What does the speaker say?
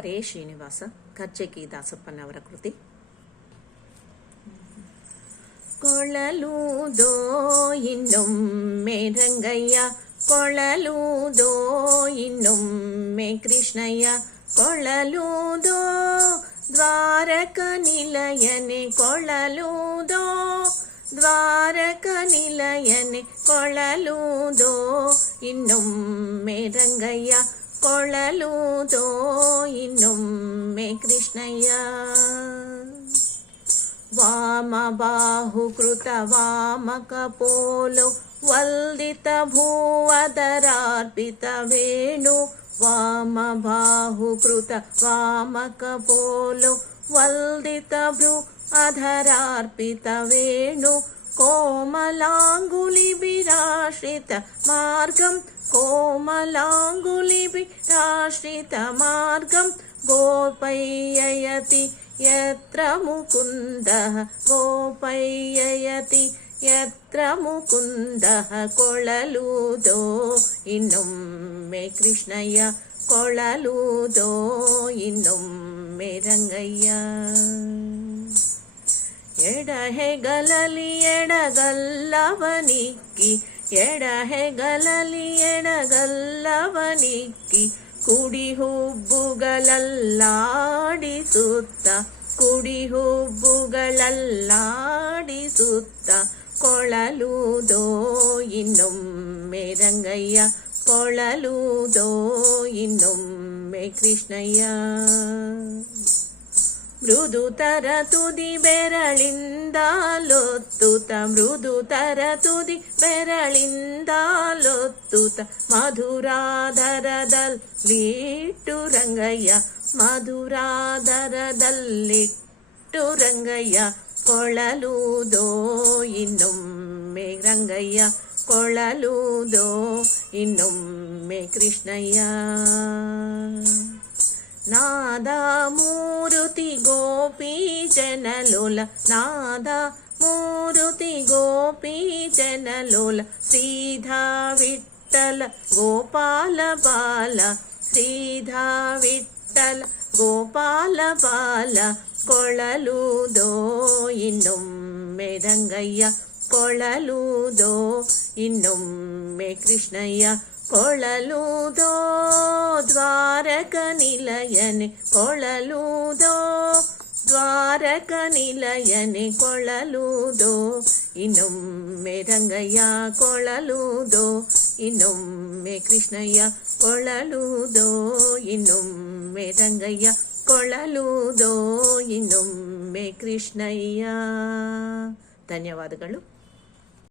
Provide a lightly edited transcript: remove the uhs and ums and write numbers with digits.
ಹರೇ ಶ್ರೀನಿವಾಸ. ಕರ್ಜಗಿ ದಾಸಪ್ಪನವರ ಕೃತಿ. ಕೊಳಲೂದೋ ಇನ್ನೊಮ್ಮೆ ರಂಗಯ್ಯ, ಕೊಳಲೂದೋ ಇನ್ನೊಮ್ಮೆ ಕೃಷ್ಣಯ್ಯ, ಕೊಳಲೂದೋ ದ್ವಾರಕ ನಿಲಯನೆ, ಕೊಳಲೂದೋ ದ್ವಾರಕ ನಿಲಯನೆ, ಕೊಳಲೂದೋ ಇನ್ನೊಮ್ಮೆ ರಂಗಯ್ಯ, ಕೊಳಲೂದೋ ಇನ್ನೊಮ್ಮೆ ಕೃಷ್ಣಯ್ಯ. ವಾಮ ಬಾಹುಕೃತ ವಾಮ ಕಪೋಲೋ ವಲ್ದಿತ ಭೂವದರಾರ್ಪಿತ ವೇಣು, ವಾಮ ಬಾಹುಕೃತ ವಾಮ ಕಪೋಲೋ ವಲ್ದಿತ ಭ್ರೂ ಅಧರಾರ್ಪಿತ ವೇಣು, ಕೋಮಲಾಂಗುಲಿಭಿರಾಶ್ರಿತ ಮಾರ್ಗಂ, ಕೋಮಲಾಂಗುಲಿಭಿರಾಶ್ರಿತ ಮಾರ್ಗಂ, ಗೋಪಯ್ಯಯತಿ ಯತ್ರ ಮುಕುಂದಃ, ಗೋಪಯ್ಯಯತಿ ಯತ್ರ ಮುಕುಂದಃ, ಕೊಳಲೂದೋ ಇನ್ನೊಮ್ಮೆ ಕೃಷ್ಣಯ್ಯ, ಕೊಳಲೂದೋ ಇನ್ನೊಮ್ಮೆ ರಂಗಯ್ಯ. ಎಡಹೆಗಲಲಿ ಎಡಗಲ್ಲವನಿಕ್ಕಿ, ಎಡಹೆಗಲಲಿ ಎಡಗಲ್ಲವನಿಕ್ಕಿ, ಕುಡಿ ಹುಬ್ಬುಗಳಲ್ಲಾಡಿಸುತ್ತ, ಕುಡಿ ಹುಬ್ಬುಗಳಲ್ಲಾಡಿಸುತ್ತ, ಕೊಳಲೂದೋ ಇನ್ನೊಮ್ಮೆ ರಂಗಯ್ಯ, ಕೊಳಲೂದೋ ಇನ್ನೊಮ್ಮೆ ಕೃಷ್ಣಯ್ಯ. ಮೃದುತರ ತುದಿ ಬೆರಳಿಂದಲೊತ್ತುತ, ಮೃದುತರ ತುದಿ ಬೆರಳಿಂದಲೊತ್ತುತ, ಮಧುರಾಧರದಲ್ಲಿಟ್ಟು ರಂಗಯ್ಯ, ಮಧುರಾಧರದಲ್ಲಿಟ್ಟು ರಂಗಯ್ಯ, ಕೊಳಲೂದೋ ಇನ್ನೊಮ್ಮೆ ರಂಗಯ್ಯ, ಕೊಳಲೂದೋ ಇನ್ನೊಮ್ಮೆ ಕೃಷ್ಣಯ್ಯ. ನಾದ ಮೂರುತಿ ಗೋಪೀ ಜನಲೋಲ, ನಾದ ಮೂರುತಿ ಗೋಪೀ ಜನಲೋಲ, ಶ್ರೀಧಾ ವಿಠ್ಠಲ ಗೋಪಾಲ ಬಾಲ, ಶ್ರೀಧಾ ವಿಠ್ಠಲ ಗೋಪಾಲ ಬಾಲ, ಕೊಳಲೂದೋ ಇನ್ನೊಮ್ಮೆ ರಂಗಯ್ಯ, ಕೊಳಲೂದೋ ಇನ್ನೊಮ್ಮೆ ಕೃಷ್ಣಯ್ಯ, ಕೊಳಲೂದೋ ದ್ವಾರಕ ನಿಲಯನೆ, ಕೊಳಲೂದೋ ದ್ವಾರಕ ನಿಲಯನೆ, ಕೊಳಲೂದೋ ಇನ್ನೊಮ್ಮೆ ರಂಗಯ್ಯ, ಕೊಳಲೂದೋ ಇನ್ನೊಮ್ಮೆ ಕೃಷ್ಣಯ್ಯ, ಕೊಳಲೂದೋ ಇನ್ನೊಮ್ಮೆ ರಂಗಯ್ಯ, ಕೊಳಲೂದೋ ಇನ್ನೊಮ್ಮೆ ಕೃಷ್ಣಯ್ಯ. ಧನ್ಯವಾದಗಳು.